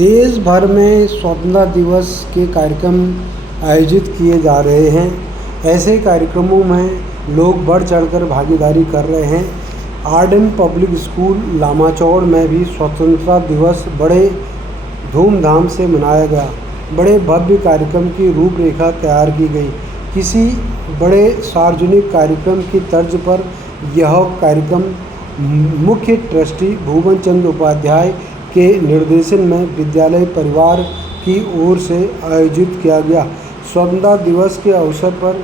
देश भर में स्वतंत्रता दिवस के कार्यक्रम आयोजित किए जा रहे हैं। ऐसे कार्यक्रमों में लोग बढ़ चढ़कर भागीदारी कर रहे हैं। आर्डन पब्लिक स्कूल लामाचौड़ में भी स्वतंत्रता दिवस बड़े धूमधाम से मनाया गया। बड़े भव्य कार्यक्रम की रूपरेखा तैयार की गई। किसी बड़े सार्वजनिक कार्यक्रम की तर्ज पर यह कार्यक्रम मुख्य ट्रस्टी भुवन चंद्र उपाध्याय के निर्देशन में विद्यालय परिवार की ओर से आयोजित किया गया। स्वतंत्रता दिवस के अवसर पर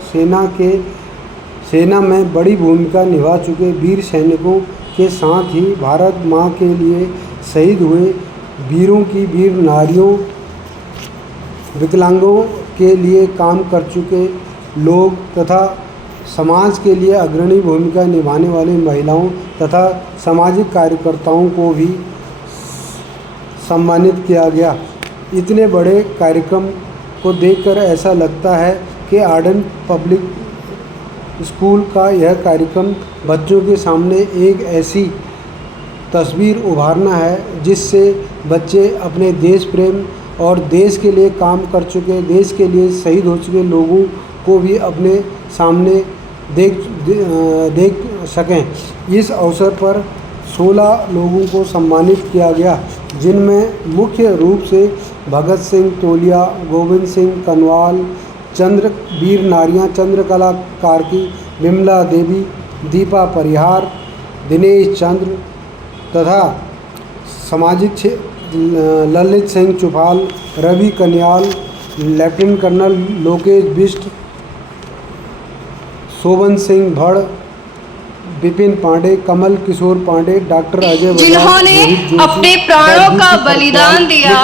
सेना में बड़ी भूमिका निभा चुके वीर सैनिकों के साथ ही भारत माँ के लिए शहीद हुए वीरों की वीर नारियों, विकलांगों के लिए काम कर चुके लोग तथा समाज के लिए अग्रणी भूमिका निभाने वाली महिलाओं तथा सामाजिक कार्यकर्ताओं को भी सम्मानित किया गया। इतने बड़े कार्यक्रम को देखकर ऐसा लगता है कि आर्डन पब्लिक स्कूल का यह कार्यक्रम बच्चों के सामने एक ऐसी तस्वीर उभारना है जिससे बच्चे अपने देश प्रेम और देश के लिए काम कर चुके, देश के लिए शहीद हो चुके लोगों को भी अपने सामने देख सकें। इस अवसर पर 16 लोगों को सम्मानित किया गया, जिनमें मुख्य रूप से भगत सिंह तोलिया, गोविंद सिंह कनवाल, वीर नारियां चंद्रकला कार्की, विमला देवी, दीपा परिहार, दिनेश चंद्र तथा सामाजिक ललित सिंह चुफाल, रवि कन्याल, लेफ्टिनेंट कर्नल लोकेश बिष्ट, शोभन सिंह भड़, विपिन पांडे, कमल किशोर पांडे, डॉक्टर अजय बजाज, जिन्होंने अपने प्राणों का बलिदान दिया।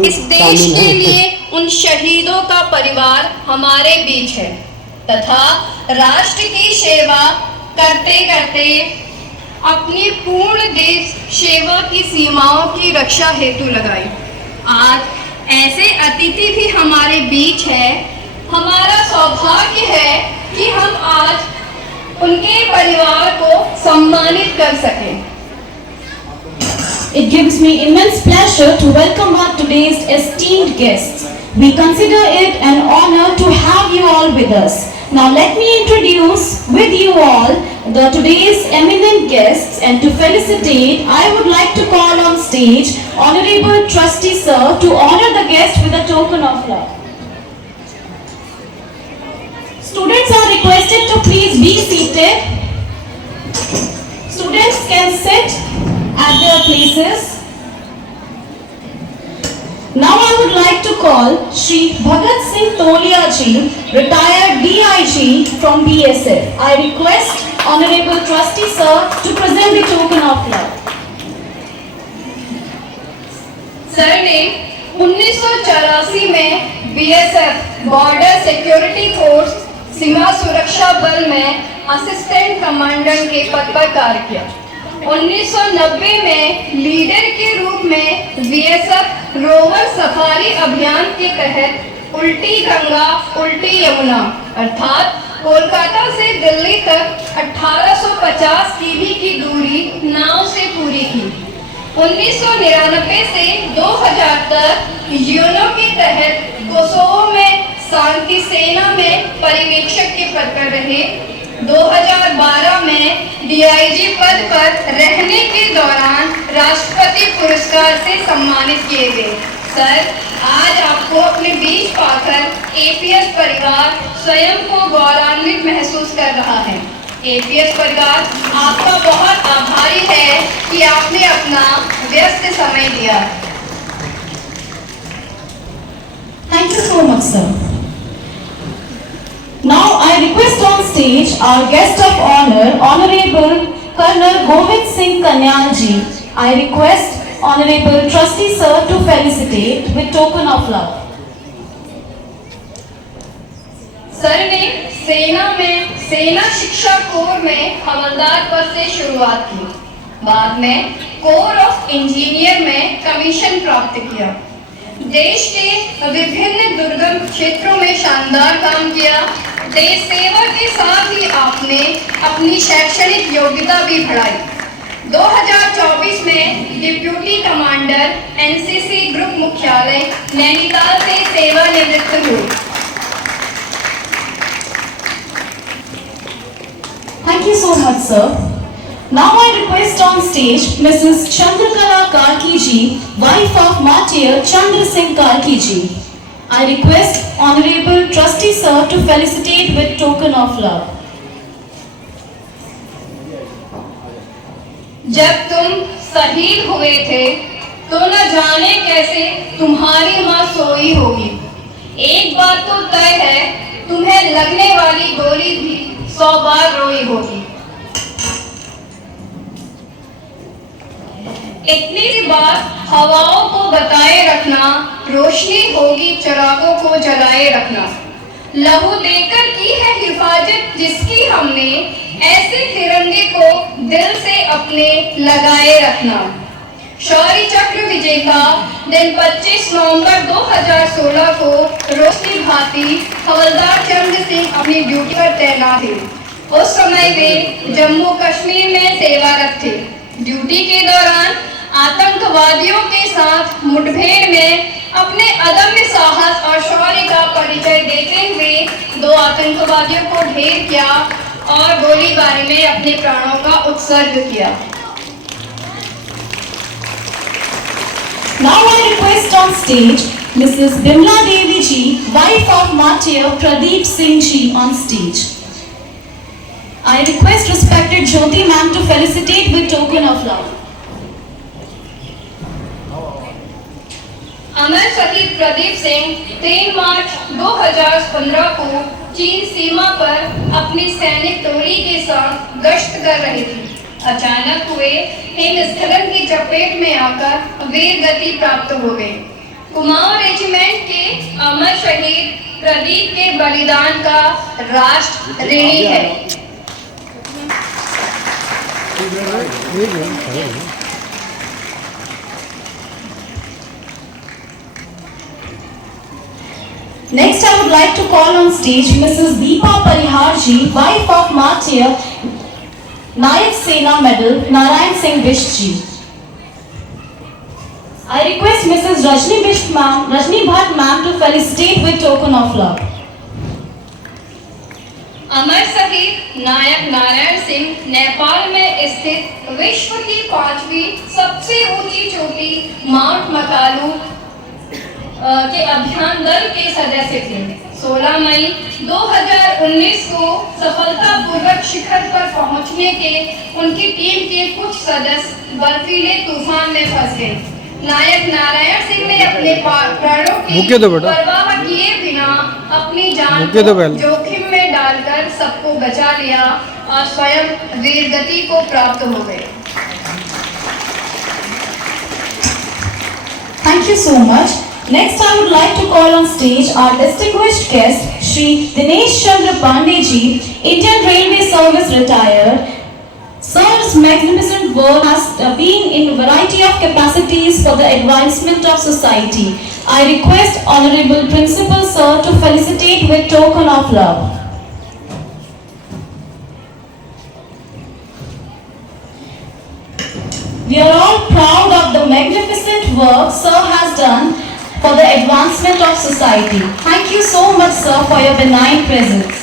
इस देश के लिए उन शहीदों का परिवार हमारे बीच है तथा राष्ट्र की सेवा करते करते अपनी पूर्ण देश सेवा की सीमाओं की रक्षा हेतु लगाई। आज ऐसे अतिथि भी हमारे बीच है। हमारा सौभाग्य है कि हम आज उनके परिवार को सम्मानित कर सकें। It gives me immense pleasure to welcome our today's esteemed guests. We consider it an honor to have you all with us. Now let me introduce with you all the today's eminent guests, and to felicitate, I would like to call on stage Honorable Trustee Sir to honor the guest with a token of love. Students are requested to please be seated. Students can sit at their places. Now I would like to call Shri Bhagat Singh Tolia ji, retired DIG from BSF. I request Honorable Trustee Sir to present the token of love. Sir ने 1984 में BSF border security force सीमा सुरक्षा बल में assistant commandant के पद पर कार्य किया। 1990 में लीडर के रूप में बीएसएफ रोवर सफारी अभियान के तहत उल्टी गंगा उल्टी यमुना अर्थात कोलकाता से दिल्ली तक 1850 किमी की दूरी नाव से पूरी की। 1999 से 2000 तक यूनो के तहत कोसोवो में शांति सेना में पर्यवेक्षक के पद पर रहे। 2012 में डीआईजी पद पर रहने के दौरान राष्ट्रपति पुरस्कार से सम्मानित किए गए। सर, आज आपको अपने बीच पाकर एपीएस परिवार स्वयं को गौरवान्वित महसूस कर रहा है। एपीएस परिवार आपका बहुत आभारी है कि आपने अपना व्यस्त समय दिया। Thank you so much, sir. Now I request on stage our guest of honor, Honorable Colonel Govind Singh Kanyal ji. I request Honorable Trustee Sir to felicitate with token of love. Sir ने सेना शिक्षा core में हवलदार पद से शुरुआत की। बाद में कोर ऑफ इंजीनियर में कमीशन प्राप्त किया। देश के विभिन्न दुर्गम क्षेत्रों में शानदार काम किया। देश सेवा के साथ ही आपने अपनी शैक्षणिक योग्यता भी बढ़ाई। 2024 में डिप्यूटी कमांडर एनसीसी ग्रुप मुख्यालय नैनीताल से सेवानिवृत्त हुए। Thank you so much, sir. Now I request on stage Mrs. Chandrakala Karki ji, wife of Martyr Chandra Singh Karki ji. I request Honorable Trustee sir to felicitate with token of love. जब तुम शहीद हुए थे तो न जाने कैसे तुम्हारी माँ सोई होगी। एक बात तो तय है, तुम्हें लगने वाली गोली भी 100 बार रोई होगी। इतनी सी बात हवाओं को बताए रखना, रोशनी होगी चिरागों को जलाए रखना। लहू देकर की है हिफाजत जिसकी हमने, ऐसे तिरंगे को दिल से अपने लगाए रखना। शौर्य चक्र विजेता दिन 25 नवंबर 2016 को रोशनी भाती हवलदार चंद्र सिंह अपनी ड्यूटी पर तैनात थे। उस समय वे जम्मू कश्मीर में सेवारत थे। ड्यूटी के दौरान आतंकवादियों के साथ मुठभेड़ में अपने अदम्य साहस और शौर्य का परिचय देते हुए 2 आतंकवादियों को ढेर किया और गोलीबारी में अपने प्राणों का उत्सर्ग किया। Now I request on stage Mrs. Bimla Devi ji, wife of Martyr Pradeep Singh ji on stage. I request respected Jyoti ma'am to felicitate with token of love. अमर शहीद प्रदीप सिंह 3 मार्च 2015 को चीन सीमा पर अपनी सैनिक टोली के साथ गश्त कर रहे थे। अचानक हुए हिमस्खलन की चपेट में आकर वीर गति प्राप्त हो गए। कुमाऊं रेजिमेंट के अमर शहीद प्रदीप के बलिदान का राष्ट्र ऋणी है। Next, I would like to call on stage Mrs. Deepa Parihar ji, wife of Martyr Nayak Sena Medal Narayan Singh Bish ji. I request Mrs. Rajni Bhatt ma'am to felicitate with token of love. अमर शहीद नायक नारायण सिंह नेपाल में स्थित विश्व की 5वीं सबसे ऊंची चोटी mount Makalu के अभियान दल के सदस्य थे। 16 मई 2019 को सफलतापूर्वक शिखर पर पहुंचने के उनकी टीम के कुछ सदस्य बर्फीले तूफान में फंस गए। नायक नारायण सिंह ने अपने प्राणों की परवाह किए बिना अपनी जान को जोखिम में डालकर सबको बचा लिया और स्वयं वीरगति को प्राप्त हो गए। Thank you so much. Next, I would like to call on stage our distinguished guest, Shri Dinesh Chandra Pandey ji, Indian Railway Service retired. Sir's magnificent work has been in a variety of capacities for the advancement of society. I request Honorable Principal Sir to felicitate with token of love. We are all proud of the magnificent work Sir has done for the advancement of society. Thank you so much, sir, for your benign presence.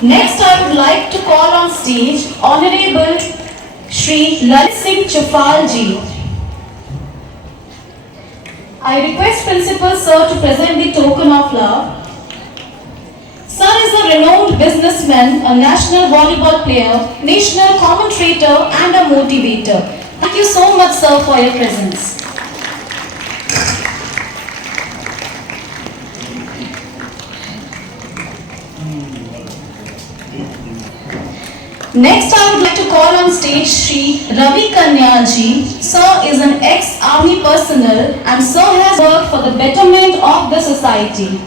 Next, I would like to call on stage Honorable Shri Lalit Singh Chufal ji. I request Principal Sir to present the token of love. Sir is a renowned businessman, a national volleyball player, national commentator and a motivator. Thank you so much, sir, for your presence. Next, I would like to call on stage Shri Ravi Kanyal ji. Sir is an ex-army personnel and Sir has worked for the betterment of the society.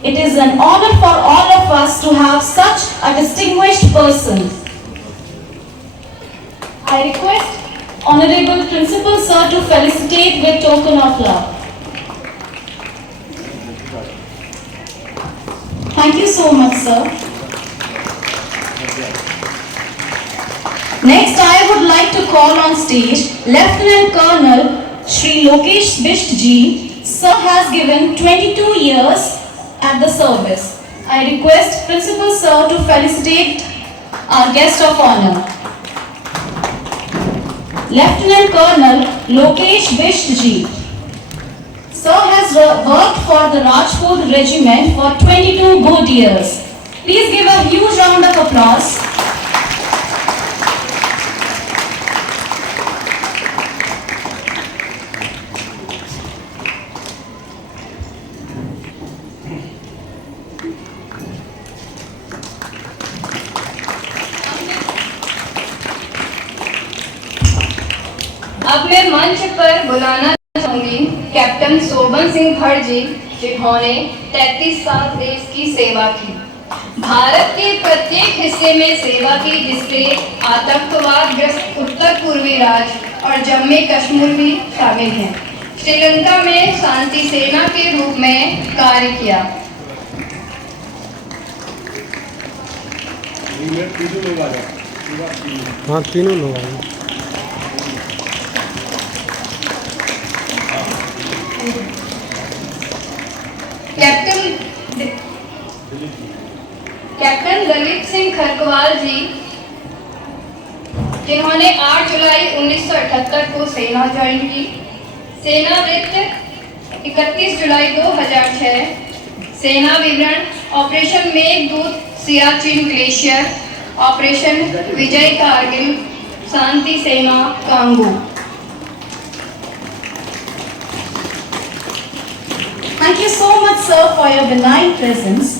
It is an honor for all of us to have such a distinguished person. I request Honorable Principal Sir to felicitate with token of love. Thank you so much, sir. Next, I would like to call on stage Lieutenant Colonel Shri Lokesh Bisht ji. Sir has given 22 years at the service. I request Principal Sir to felicitate our guest of honor. Lieutenant Colonel Lokesh Bisht ji. Sir has worked for the Rajput Regiment for 22 good years. Please give a huge round of applause. अब मैं मंच पर बुलाना चाहूंगी captain शोभन सिंह भट्ट जी, जिन्होंने 33 साल देश की सेवा की, भारत के प्रत्येक हिस्से में सेवा की, जिससे आतंकवाद ग्रस्त उत्तर पूर्वी राज्य और जम्मू कश्मीर भी शामिल हैं। श्रीलंका में शांति सेना के रूप में कार्य किया। हाँ, तीनों लोग आए। कैप्टन दलीप सिंह खरकवाल जी, जिन्होंने 8 जुलाई 1978 को सेना ज्वाइन की, सेनावृत्त 31 जुलाई 2006, सेना विवरण: operation Meghdoot Siachen glacier, operation Vijay Kargil, शांति सेना Congo. Thank you so much, sir, for your benign presence.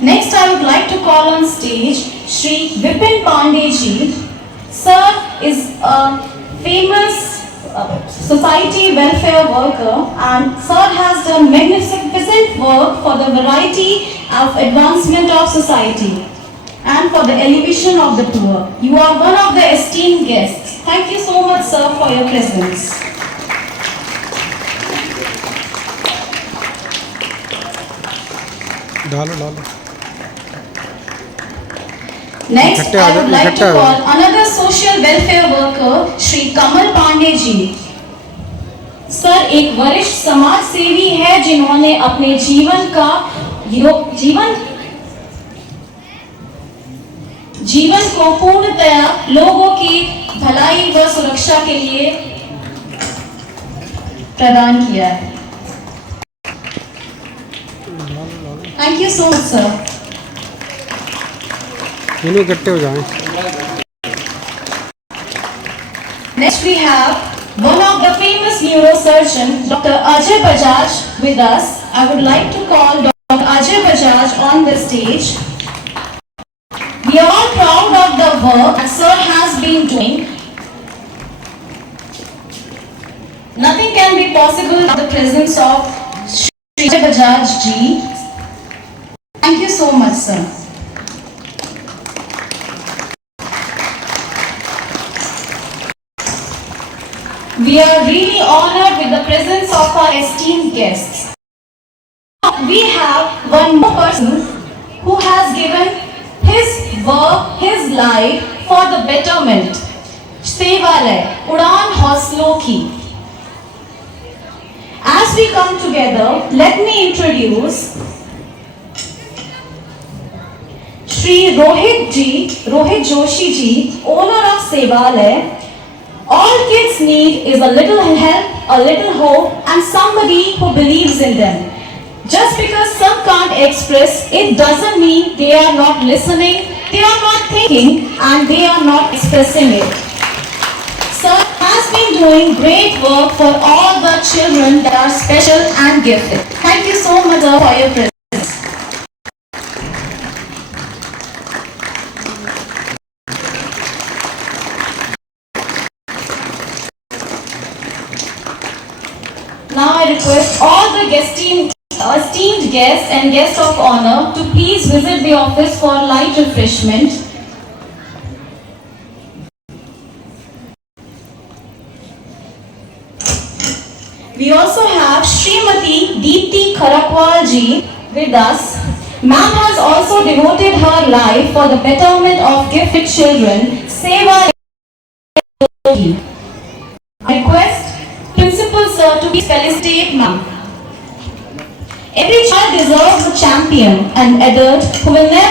Next, I would like to call on stage Shri Vipin Pandey ji. Sir is a famous society welfare worker, and sir has done magnificent work for the variety of advancement of society and for the elevation of the poor. You are one of the esteemed guests. Thank you so much, sir, for your presence. डालो। Next, I would like to call another social welfare worker, Shri Kamal Pandey ji. Sir एक वरिष्ठ समाज सेवी है, जिन्होंने अपने जीवन को पूर्णतया लोगों की भलाई व सुरक्षा के लिए प्रदान किया है। Thank you so much sir. तीनों इकट्ठे हो जाएं। Next we have one of the famous neurosurgeon, Dr. Ajay Bajaj with us. I would like to call Dr. Ajay Bajaj on the stage. We are all proud of the work that sir has been doing. Nothing can be possible without the presence of Shri Ajay Bajaj ji. Thank you so much, sir. We are really honored with the presence of our esteemed guests. We have one more person who has given his work, his life for the betterment. Sevalay, Udan Hoslo ki. As we come together, let me introduce Shri Rohit Joshi ji, owner of Sevalay. All kids need is a little help, a little hope, and somebody who believes in them. Just because some can't express, it doesn't mean they are not listening, they are not thinking, and they are not expressing it. Sir has been doing great work for all the children that are special and gifted. Thank you so much, sir, for your presence. Now I request all the esteemed esteemed guests and guests of honor to please visit the office for light refreshment. We also have Srimati Deepti Kharakwal ji with us. Ma'am has also devoted her life for the betterment of gifted children. Seva. I request Principal Sir to please felicitate ma'am. Every child deserves a champion, an adult who will never